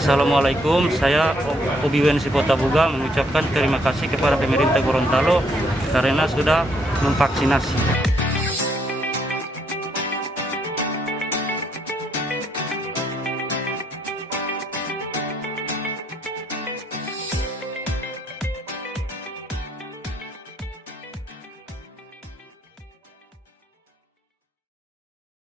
Assalamualaikum, saya OBWNC Kota Buga mengucapkan terima kasih kepada pemerintah Gorontalo karena sudah memvaksinasi.